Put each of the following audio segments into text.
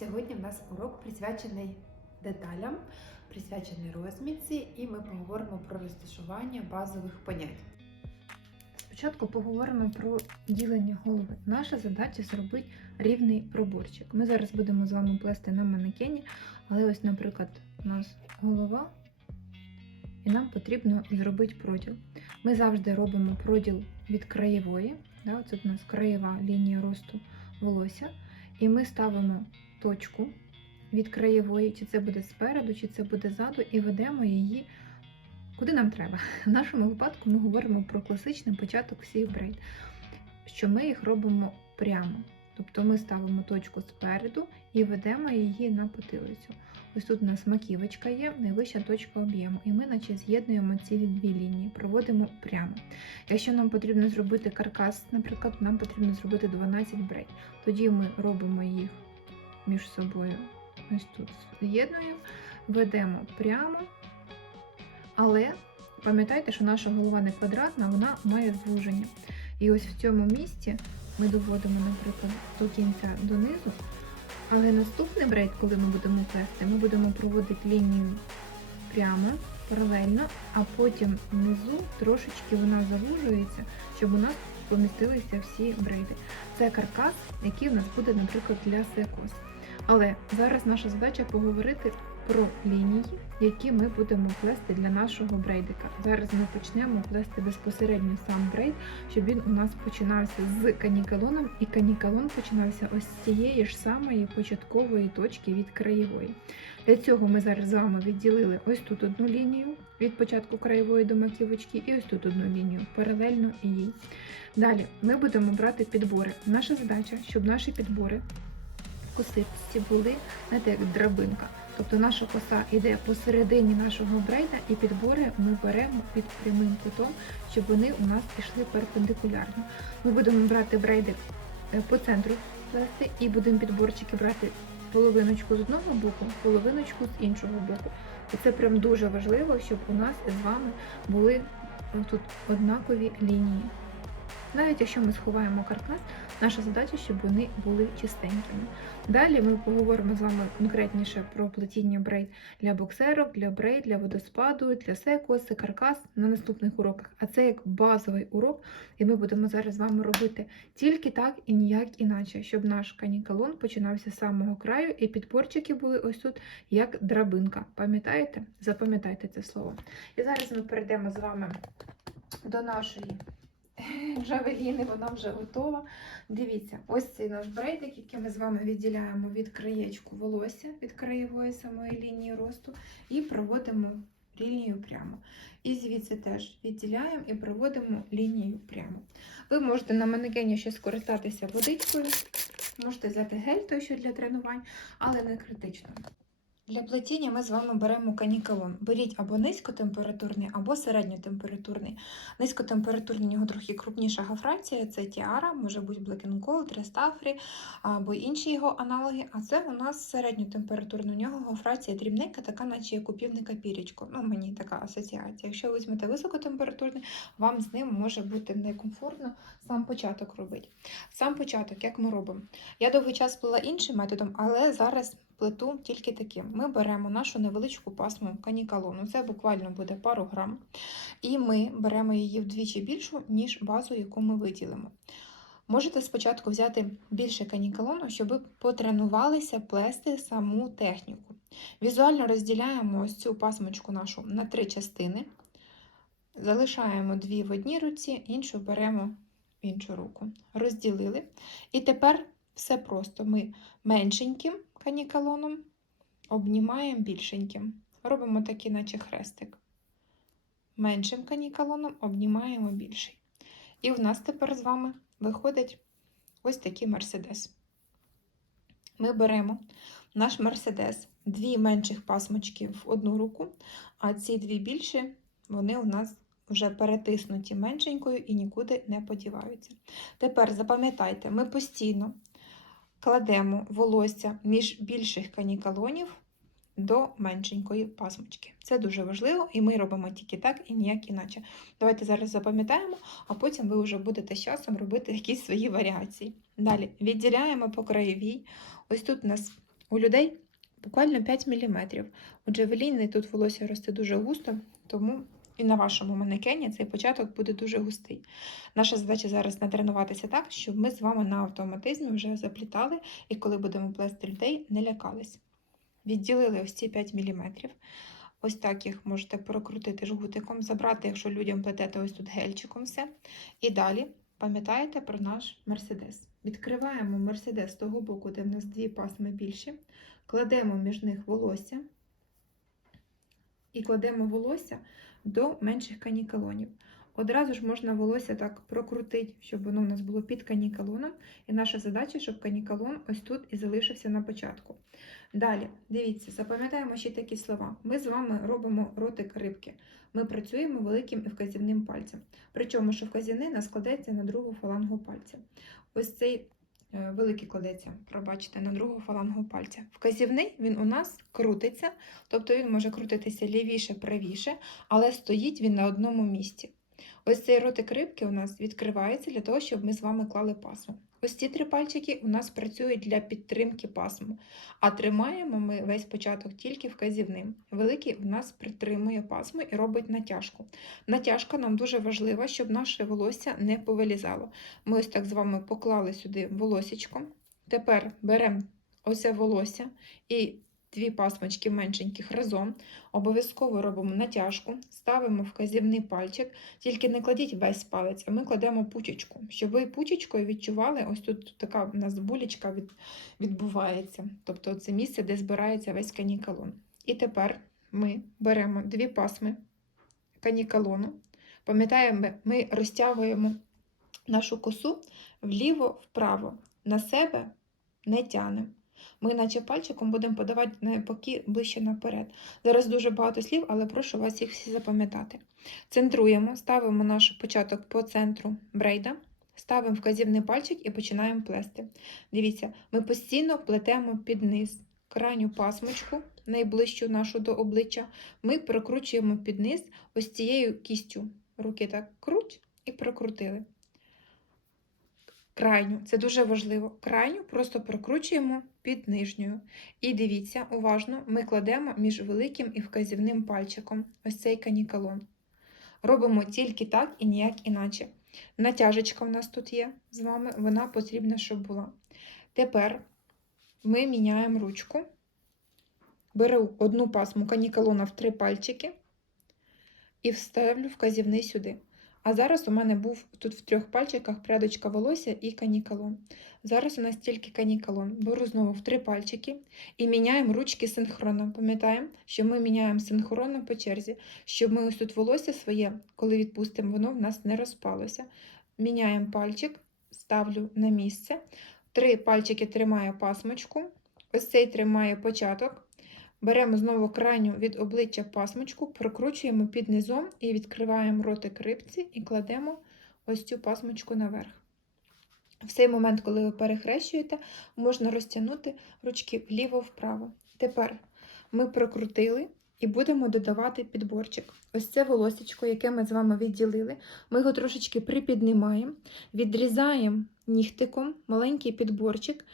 Сьогодні в нас урок присвячений деталям, присвячений розмітці, і ми поговоримо про розташування базових понять. Спочатку поговоримо про ділення голови. Наша задача зробити рівний проборчик. Ми зараз будемо з вами плести на манекені, але ось, наприклад, у нас голова, і нам потрібно зробити проділ. Ми завжди робимо проділ від краєвої. Да? Це у нас краєва лінія росту волосся. І ми ставимо точку від краєвої, чи це буде спереду, чи це буде ззаду, і ведемо її куди нам треба. В нашому випадку ми говоримо про класичний початок всіх брейд, що ми їх робимо прямо. Тобто ми ставимо точку спереду і ведемо її на потилицю. Ось тут у нас маківочка є, найвища точка об'єму, і ми наче з'єднуємо ці дві лінії, проводимо прямо. Якщо нам потрібно зробити каркас, наприклад, нам потрібно зробити 12 брейд. Тоді ми робимо їх між собою ось тут з'єднуємо, ведемо прямо, але пам'ятайте, що наша голова не квадратна, вона має звуження. І ось в цьому місці ми доводимо, наприклад, до кінця донизу. Але наступний брейд, коли ми будемо плести, ми будемо проводити лінію прямо, паралельно, а потім внизу трошечки вона завужується, щоб у нас помістилися всі брейди. Це каркас, який у нас буде, наприклад, для секос. Але зараз наша задача поговорити про лінії, які ми будемо плести для нашого брейдика. Зараз ми почнемо плести безпосередньо сам брейд, щоб він у нас починався з канікалоном, і канікалон починався ось з цієї ж самої початкової точки від краєвої. Для цього ми зараз з вами відділили ось тут одну лінію від початку краєвої до маківочки, і ось тут одну лінію паралельно їй. Далі ми будемо брати підбори. Наша задача, щоб наші підбори в косичці були, знаєте, як драбинка. Тобто наша коса йде посередині нашого брейда, і підбори ми беремо під прямим кутом, щоб вони у нас пішли перпендикулярно. Ми будемо брати брейди е, по центру плести і будемо підборчики брати половиночку з одного боку, половиночку з іншого боку. І це прям дуже важливо, щоб у нас з вами були тут однакові лінії. Навіть якщо ми сховаємо каркас, наша задача, щоб вони були чистенькими. Далі ми поговоримо з вами конкретніше про плетіння брейд для боксерок, для брейд, для водоспаду, для секоси, каркас на наступних уроках. А це як базовий урок, і ми будемо зараз з вами робити тільки так і ніяк іначе, щоб наш канікалон починався з самого краю, і підпорчики були ось тут як драбинка. Пам'ятаєте? Запам'ятайте це слово. І зараз ми перейдемо з вами до нашої Джавеліни, вона вже готова. Дивіться, ось цей наш брейдик, який ми з вами відділяємо від краєчку волосся, від краєвої самої лінії росту, і проводимо лінію прямо. І звідси теж відділяємо і проводимо лінію прямо. Ви можете на манекені ще скористатися водичкою, можете взяти гель той, що для тренувань, але не критично. Для плетіння ми з вами беремо канікалон. Беріть або низькотемпературний, або середньотемпературний. Низькотемпературний у нього трохи крупніша гофрація, це тіара, може бути Black and Gold, Рестафрі або інші його аналоги. А це у нас середньотемпературний. У нього гофрація дрібненька, така, наче як у півника пірічку. Ну, мені така асоціація. Якщо візьмете високотемпературний, вам з ним може бути некомфортно сам початок робити. Сам початок, як ми робимо? Я довгий час плела іншим методом, але зараз плиту тільки таким. Ми беремо нашу невеличку пасму канікалону, це буквально буде пару грам, і ми беремо її вдвічі більшу, ніж базу, яку ми виділимо. Можете спочатку взяти більше канікалону, щоб ви потренувалися плести саму техніку. Візуально розділяємо ось цю пасмочку нашу на три частини, залишаємо дві в одній руці, іншу беремо в іншу руку. Розділили. І тепер все просто. Ми меншеньким канікалоном обнімаємо більшеньким. Робимо такий, наче хрестик. Меншим канікалоном обнімаємо більший. І в нас тепер з вами виходить ось такий мерседес. Ми беремо наш мерседес, дві менших пасмочки в одну руку, а ці дві більші, вони у нас вже перетиснуті меншенькою і нікуди не подіваються. Тепер запам'ятайте, ми постійно кладемо волосся між більших канікалонів до меншенької пасмочки. Це дуже важливо, і ми робимо тільки так і ніяк іначе. Давайте зараз запам'ятаємо, а потім ви вже будете з часом робити якісь свої варіації. Далі відділяємо по краєвій. Ось тут у нас У людей буквально 5 мм. У джавеліни тут волосся росте дуже густо, тому і на вашому манекені цей початок буде дуже густий. Наша задача зараз натренуватися так, щоб ми з вами на автоматизмі вже заплітали і коли будемо плести людей, не лякались. Відділили ось ці 5 мм. Ось так їх можете прокрутити жгутиком, забрати, якщо людям плетете ось тут гельчиком все. І далі пам'ятаєте про наш мерседес. Відкриваємо мерседес з того боку, де в нас дві пасми більші, кладемо між них волосся і кладемо волосся до менших канікалонів. Одразу ж можна волосся так прокрутити, щоб воно у нас було під канікалоном. І наша задача, щоб канікалон ось тут і залишився на початку. Далі, дивіться, запам'ятаємо ще такі слова. Ми з вами робимо ротик рибки. Ми працюємо великим і вказівним пальцем. Причому, що вказівний нас складеться на другу фалангу пальця. Ось цей великий кладеться, пробачте, на другу фалангу пальця. Вказівний він у нас крутиться, тобто він може крутитися лівіше, правіше, але стоїть він на одному місці. Ось цей ротик рибки у нас відкривається для того, щоб ми з вами клали пасму. Ось ці три пальчики у нас працюють для підтримки пасму, а тримаємо ми весь початок тільки вказівним. Великий у нас притримує пасму і робить натяжку. Натяжка нам дуже важлива, щоб наше волосся не повилізало. Ми ось так з вами поклали сюди волосічко. Тепер беремо оце волосся і дві пасмочки меншеньких разом. Обов'язково робимо натяжку, ставимо вказівний пальчик, тільки не кладіть весь палець, а ми кладемо пучечку, щоб ви пучечкою відчували, ось тут така у нас булечка від, відбувається. Тобто це місце, де збирається весь канікалон. І тепер ми беремо дві пасми канікалону. Пам'ятаємо, ми розтягуємо нашу косу вліво-вправо, на себе не тянемо. Ми, наче пальчиком, будемо подавати навпаки ближче наперед. Зараз дуже багато слів, але прошу вас їх всі запам'ятати. Центруємо, ставимо наш початок по центру брейда, ставимо вказівний пальчик і починаємо плести. Дивіться, ми постійно плетемо під низ крайню пасмочку, найближчу нашу до обличчя. Ми прокручуємо під низ ось цією кістю. Руки так круть і прокрутили. Крайню, це дуже важливо. Крайню просто прокручуємо під нижньою. І дивіться, уважно, ми кладемо між великим і вказівним пальчиком ось цей канікалон. Робимо тільки так і ніяк іначе. Натяжечка в нас тут є з вами, вона потрібна, щоб була. Тепер ми міняємо ручку. Беру одну пасму канікалона в три пальчики і вставлю вказівний сюди. А зараз у мене був тут в трьох пальчиках прядочка волосся і канікалон. Зараз у нас тільки канікалон. Беру знову в три пальчики і міняємо ручки синхронно. Пам'ятаємо, що ми міняємо синхронно по черзі, щоб ми ось тут волосся своє, коли відпустимо, воно в нас не розпалося. Міняємо пальчик, ставлю на місце. Три пальчики тримає пасмочку. Ось цей тримає початок. Беремо знову крайню від обличчя пасмочку, прокручуємо під низом і відкриваємо ротик рибці і кладемо ось цю пасмочку наверх. В цей момент, коли ви перехрещуєте, можна розтягнути ручки вліво-вправо. Тепер ми прокрутили і будемо додавати підборчик. Ось це волосечко, яке ми з вами відділили. Ми його трошечки припіднімаємо, відрізаємо нігтиком маленький підборчик.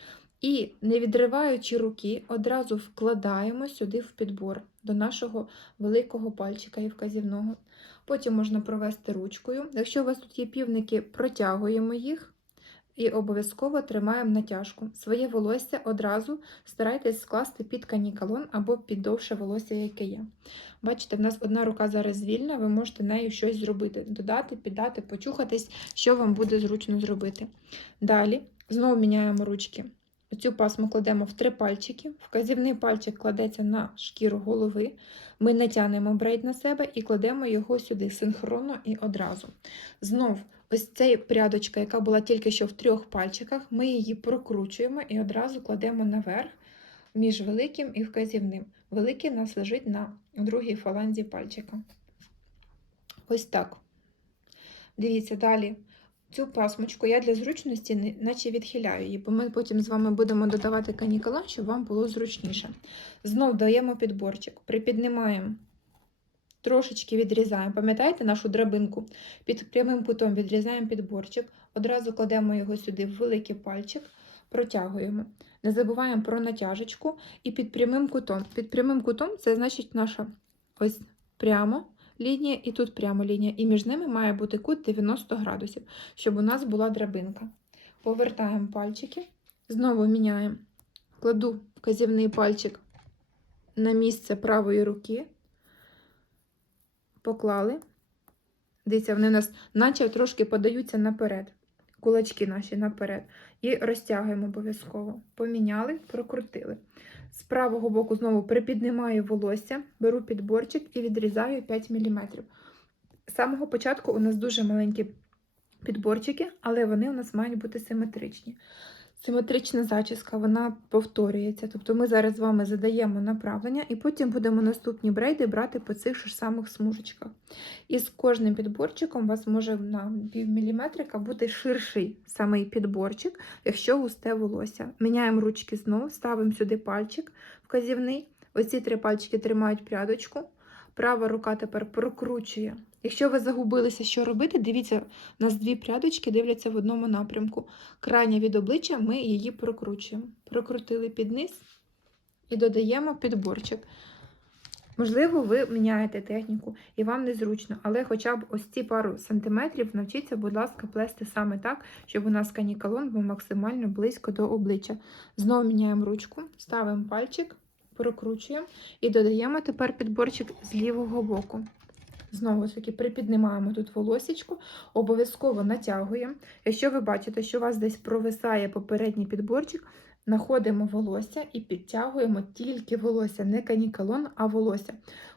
І, не відриваючи руки, одразу вкладаємо сюди в підбор до нашого великого пальчика і вказівного. Потім можна провести ручкою. Якщо у вас тут є півники, протягуємо їх і обов'язково тримаємо натяжку. Своє волосся одразу старайтесь скласти під канікалон або під довше волосся, яке є. Бачите, в нас одна рука зараз вільна, ви можете нею щось зробити, додати, піддати, почухатись, що вам буде зручно зробити. Далі знову міняємо ручки. Цю пасму кладемо в три пальчики, вказівний пальчик кладеться на шкіру голови. Ми натягнемо брейд на себе і кладемо його сюди синхронно і одразу. Знов, ось ця прядочка, яка була тільки що в трьох пальчиках, ми її прокручуємо і одразу кладемо наверх між великим і вказівним. Великий у нас лежить на другій фаланзі пальчика. Ось так. Дивіться, далі. Цю пасмочку я для зручності наче відхиляю її, бо ми потім з вами будемо додавати канікалон, щоб вам було зручніше. Знов даємо підборчик, припіднімаємо, трошечки відрізаємо. Пам'ятаєте нашу драбинку? Під прямим кутом відрізаємо підборчик, одразу кладемо його сюди в великий пальчик, протягуємо. Не забуваємо про натяжечку і під прямим кутом. Під прямим кутом це значить наша ось прямо лінія і тут прямо лінія. І між ними має бути кут 90 градусів, щоб у нас була драбинка. Повертаємо пальчики, знову міняємо. Кладу вказівний пальчик на місце правої руки. Поклали. Дивіться, вони у нас наче трошки подаються наперед. Кулачки наші наперед. І розтягуємо обов'язково. Поміняли, прокрутили. З правого боку знову припіднімаю волосся, беру підборчик і відрізаю 5 мм. З самого початку у нас дуже маленькі підборчики, але вони у нас мають бути симетричні. Симетрична зачіска, вона повторюється. Тобто ми зараз з вами задаємо направлення, і потім будемо наступні брейди брати по цих ж самих смужечках. І з кожним підборчиком у вас може на пів міліметрика бути ширший самий підборчик, якщо густе волосся. Міняємо ручки знову, ставимо сюди пальчик вказівний. Оці три пальчики тримають прядочку. Права рука тепер прокручує. Якщо ви загубилися, що робити, дивіться, у нас дві прядочки дивляться в одному напрямку. Крайня від обличчя ми її прокручуємо. Прокрутили під низ і додаємо підборчик. Можливо, ви міняєте техніку і вам незручно, але хоча б ось ці пару сантиметрів навчіться, будь ласка, плести саме так, щоб у нас канікалон був максимально близько до обличчя. Знову міняємо ручку, ставимо пальчик, прокручуємо і додаємо тепер підборчик з лівого боку. Знову ж таки, припіднімаємо тут волосічку, обов'язково натягуємо. Якщо ви бачите, що у вас десь провисає попередній підборчик, знаходимо волосся і підтягуємо тільки волосся, не канікалон, а волосся.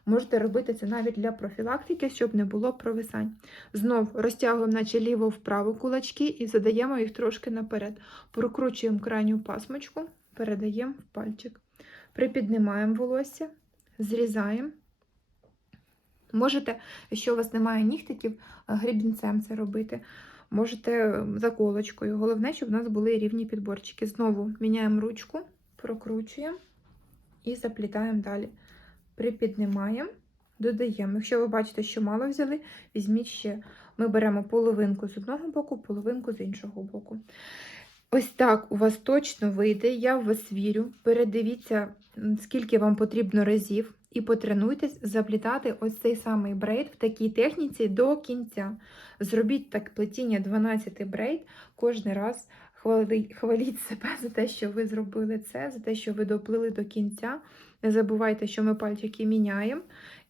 Можете робити це навіть для профілактики, щоб не було провисань. Знов розтягуємо наче ліво вправо кулачки і задаємо їх трошки наперед. Прокручуємо крайню пасмочку, передаємо в пальчик. Припіднімаємо волосся, зрізаємо. Можете, якщо у вас немає нігтиків, грібінцем це робити. Можете заколочкою. Головне, щоб у нас були рівні підборчики. Знову міняємо ручку, прокручуємо і заплітаємо далі. Припіднімаємо, додаємо. Якщо ви бачите, що мало взяли, візьміть ще. Ми беремо половинку з одного боку, половинку з іншого боку. Ось так у вас точно вийде, я в вас вірю. Передивіться, скільки вам потрібно разів, і потренуйтесь заплітати ось цей самий брейд в такій техніці до кінця. Зробіть так плетіння 12 брейд кожен раз. Хваліть себе за те, що ви зробили це, за те, що ви доплили до кінця. Не забувайте, що ми пальчики міняємо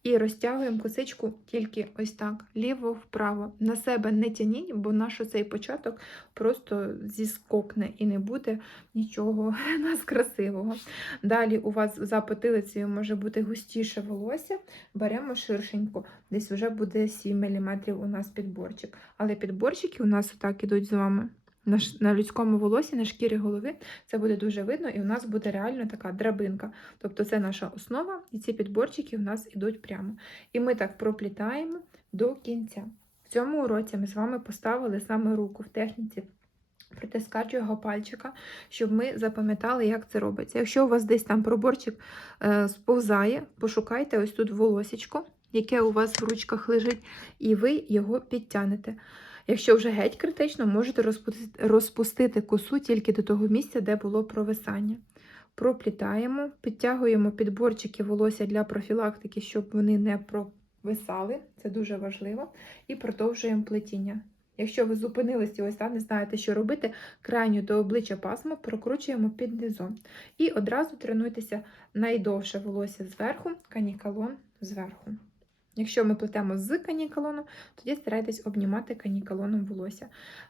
і розтягуємо косичку тільки ось так, ліво-вправо. На себе не тяніть, бо наш цей початок просто зіскокне і не буде нічого нас красивого. Далі у вас за потилицею може бути густіше волосся, беремо ширшенько, десь вже буде 7 мм у нас підборчик. Але підборчики у нас отак ідуть з вами. На, на людському волосі, на шкірі голови це буде дуже видно, і у нас буде реально така драбинка. Тобто це наша основа, і ці підборчики у нас ідуть прямо. І ми так проплітаємо до кінця. В цьому уроці ми з вами поставили саме руку в техніці притискачого пальчика, щоб ми запам'ятали, як це робиться. Якщо у вас десь там проборчик е, сповзає, пошукайте ось тут волосечко, яке у вас в ручках лежить, і ви його підтягнете. Якщо вже геть критично, можете розпустити, косу тільки до того місця, де було провисання. Проплітаємо, підтягуємо підборчики волосся для профілактики, щоб вони не провисали, це дуже важливо, і продовжуємо плетіння. Якщо ви зупинилися ось так, не знаєте, що робити, крайню до обличчя пасму прокручуємо під низом. І одразу тренуйтеся найдовше волосся зверху, канікалон зверху. Якщо ми плетемо з канікалону, тоді старайтесь обнімати канікалоном волосся.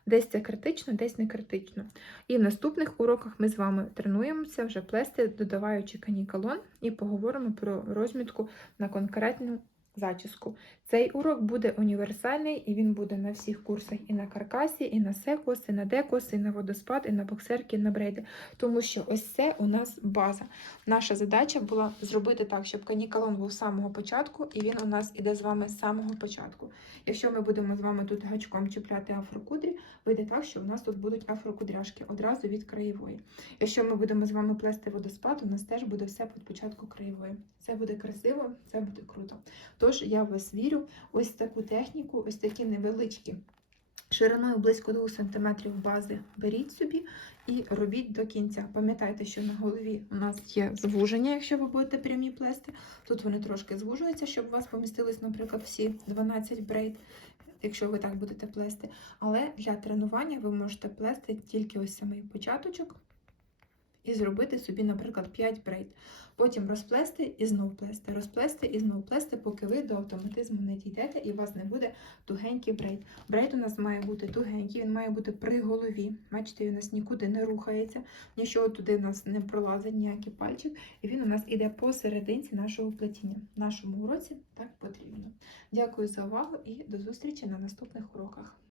Десь це критично, десь не критично. І в наступних уроках ми з вами тренуємося вже плести, додаваючи канікалон, і поговоримо про розмітку на конкретну зачіску. Цей урок буде універсальний і він буде на всіх курсах і на каркасі, і на секос, і на декос, і на водоспад, і на боксерки, і на брейди. Тому що ось це у нас база. Наша задача була зробити так, щоб канікалон був з самого початку, і він у нас іде з вами з самого початку. Якщо ми будемо з вами тут гачком чіпляти афрокудрі, вийде так, що у нас тут будуть афрокудряшки одразу від краєвої. Якщо ми будемо з вами плести водоспад, у нас теж буде все від початку краєвої. Це буде красиво, це буде круто. Тож я вас вірю, ось таку техніку, ось такі невеличкі Шириною близько 2 см бази беріть собі і робіть до кінця. Пам'ятайте, що на голові у нас є звуження, якщо ви будете прямі плести. Тут вони трошки звужуються, щоб у вас помістились, наприклад, всі 12 брейд, якщо ви так будете плести. Але для тренування ви можете плести тільки ось самий початочок і зробити собі, наприклад, 5 брейд. Потім розплести і знов плести, розплести і знов плести, поки ви до автоматизму не дійдете і у вас не буде тугенький брейд. Брейд у нас має бути тугенький, він має бути при голові. Бачите, він у нас нікуди не рухається, нічого туди у нас не пролазить, ніякий пальчик, і він у нас іде посерединці нашого плетіння. В нашому уроці так потрібно. Дякую за увагу і до зустрічі на наступних уроках.